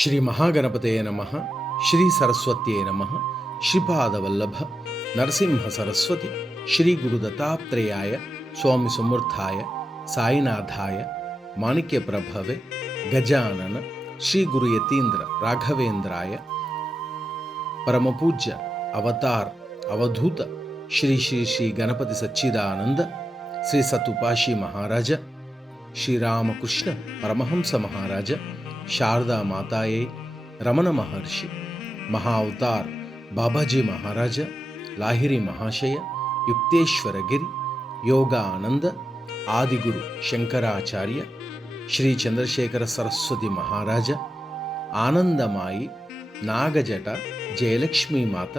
శ్రీ మహాగణపతయ నమః. శ్రీ సరస్వత్యై నమః. శ్రీపాదవల్లభ నరసింహ సరస్వతి శ్రీ గురు దత్తాత్రేయాయ స్వామి సమర్థాయ సాయినాథాయ మాణిక్య ప్రభవే గజానన శ్రీ గురు యతీంద్ర రాఘవేంద్రాయ పరమపూజ్య అవతార్ అవధూత శ్రీ శ్రీ శ్రీ గణపతి సచ్చిదానంద శ్రీ సతుపాషి మహారాజ శ్రీరామకృష్ణ పరమహంస మహారాజ శారదా మాతాయే రమణ మహర్షి మహా అవతార్ బాబాజీ మహారాజ లాహిరి మహాశయ యుక్తేశ్వరగిరి యోగానంద ఆదిగురు శంకరాచార్య శ్రీ చంద్రశేఖర సరస్వతి మహారాజ ఆనందమాయి నాగజట జయలక్ష్మీ మాత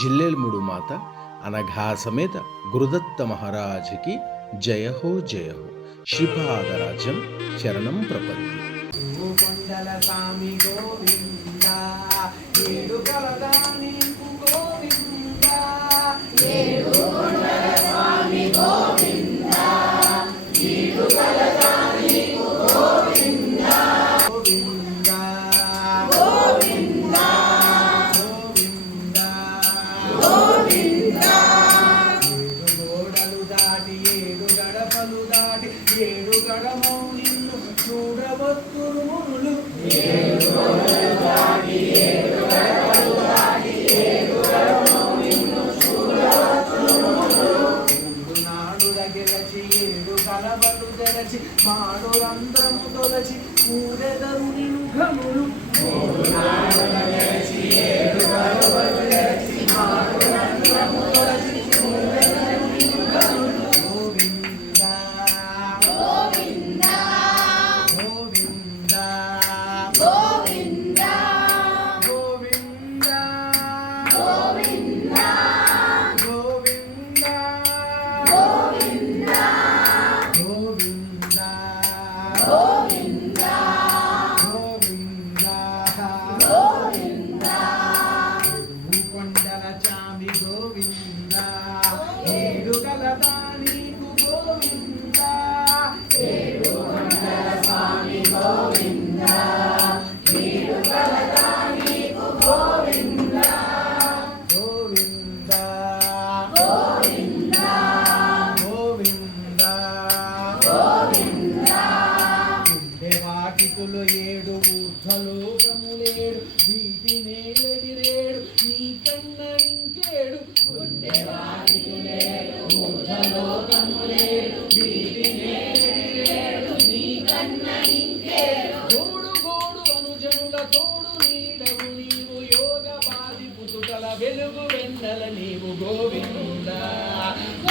జిల్లెల్ముడు మాత అనఘా సమేత గురుదత్త మహారాజుకి జయ హో జయ హో. శ్రీపాదరాజ్యం శరణం ప్రపత్తి. కొండల స్వామి గోవింద ఏడు కలదాని గోవింద ఏడు కొండల స్వామి గోవింద ఏడు కలదాని గోవింద గోవింద గోవింద గోవింద గోవింద ఏడు గోడలు దాటి ఏడు గడపలు దాటి ఏడు గడమౌ నిన్ను చూడవత్తురు మునులు ఏడు గోడలు దాటి ఏడు గడపలు దాటి ఏడు గడమౌ నిన్ను చూడవత్తురు మునులు ముందు నాడు రగిలచి ఏడు కలబలు తెరచి మాడు రంధ్రము తొలచి ఊరెదరు నిన్ను ఘనులు మూడు నాడు రగిలచి ఏడు కలబలు తెరచి మాడు రంధ్రము తొలచి ఊరెదరు నిన్ను ఘనులు ఏడు ఊర్ధ్వలోకములేడు వీటి నేలడిరేడు నీకన్న ఇంకేడు ఊర్ధ్వలోకములేడు వీటి నేలడిరేడు నీకన్న ఇంకేడు గోడు గోడు అనుజనుల తోడు నీడవు నీవు యోగ పాది పుతుటల వెలుగు వెన్నెల నీవు గోవింద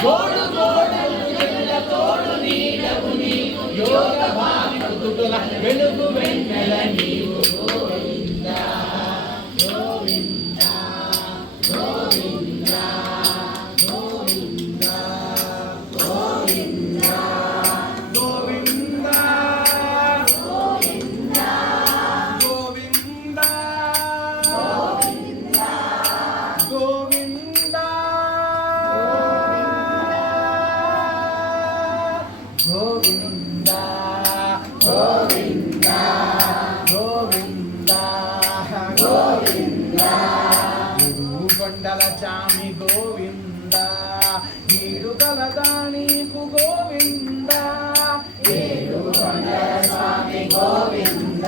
గోడు గోడు అనుజనుల తోడు నీడవు నీవు యోగ పాది పుతుటల వెలుగు వెన్నెల నీవు గోవింద గోవింద గోవింద గోవింద గోవింద గోవింద గోవింద గోవింద గోవింద గోవింద గోవింద గోవింద గోవింద గోవింద ఏడు కొండల చామి గోవింద ఏడు కలదానీకు గోవింద ఏడు కొండల స్వామి గోవింద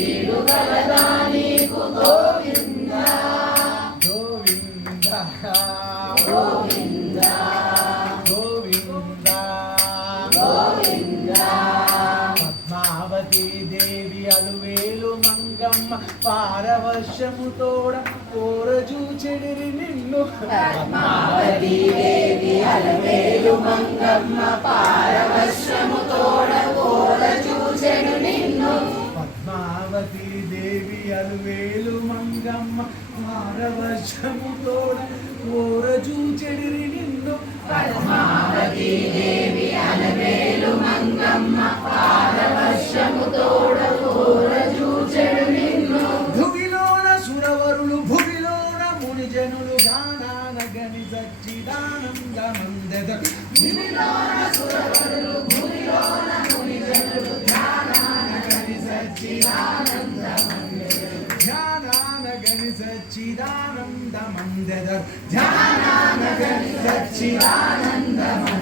ఏడు కలదానీకు గోవింద గోవింద గోవింద గోవింద గోవింద పద్మావతి దేవి అలువేలు మంగమ్మ పారవశ్యముతోడ కోరజూచెడిరి నిన్ను పద్మావతి దేవి అలువేలు మంగమ్మ పారవశ్యముతోడ కోరజూచెడు నిన్ను పద్మావతి దేవి అలువేలు మంగమ్మ పారవశ్యముతోడ కోరజూచెడిరి నిన్ను పద్మావతి దేవి అలవేలు మంగమ్మ పారవశ్యముతోడ కోరజూచెడు నిన్ను భువిలోన సురవరులు భువిలోన మునిజనులు గానాన గని సచ్చిదానందమందెద భువిలోన సురవరులు భువిలోన మునిజనులు గానాన గని సచ్చిదానంద సచ్చిదానందమందెదరు ధ్యానానగని సచ్చిదానందమందెదరు